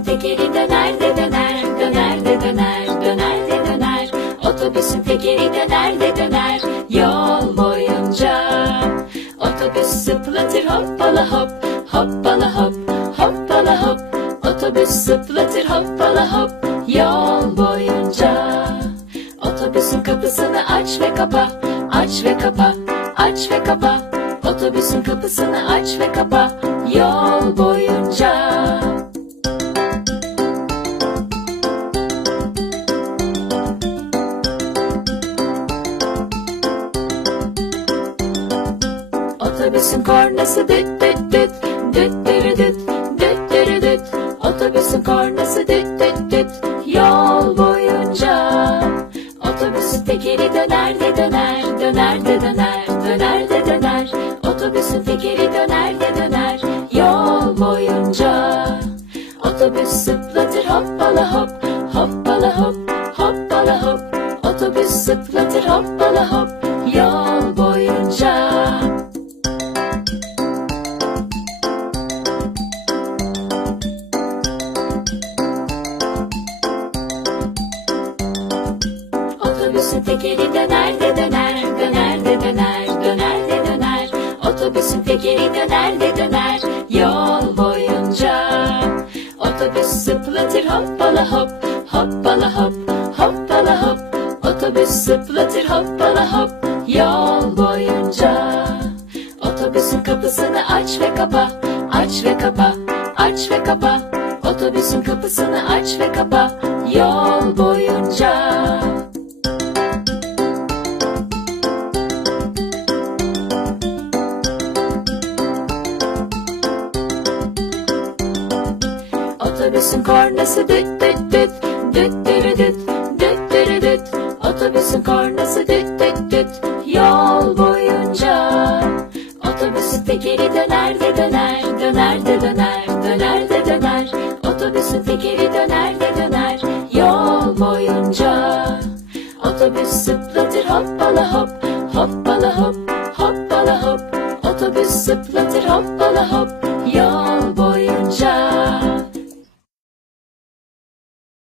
Otobüsün tekeri döner de döner, döner de döner, döner de döner. Otobüsün tekeri döner de döner yol boyunca. Otobüs zıplatır hoppala hop, hoppala hop, hoppala hop. Otobüs zıplatır hoppala hop yol boyunca. Otobüsün kapısını aç ve kapa, aç ve kapa, aç ve kapa. Otobüsün kapısını aç ve kapa yol boyunca. Otobüsün kornası düt düt düt, düt dürü düt, düt dürü düt. Otobüsün kornası düt düt düt yol boyunca. Otobüsün tekeri döner de döner, döner de döner, döner de döner. Otobüsün tekeri döner de döner yol boyunca. Otobüs zıplatır hoppala hop, hoppala hop, hoppala hop. Otobüs zıplatır hoppala hop yol boyunca. Otobüsün tekeri döner de döner, döner de döner, döner de döner. Otobüsün tekeri döner de döner yol boyunca. Otobüs zıplatır hoppala hop, hoppala hop, hoppala hop. Otobüs zıplatır hoppala hop yol boyunca. Otobüsün kapısını aç ve kapa, aç ve kapa, aç ve kapa. Otobüsün kapısını aç ve kapa yol boyunca. Otobüsün kornası düt düt düt, düt dürü düt, düt dürü düt. Otobüsün kornası düt düt düt yol boyunca. Otobüsün tekeri döner de döner, döner de döner, döner de döner. Otobüsün tekeri döner de döner yol boyunca. Otobüs zıplatır hoppala hop, hoppala hop, hoppala hop. Otobüs zıplatır hoppala hop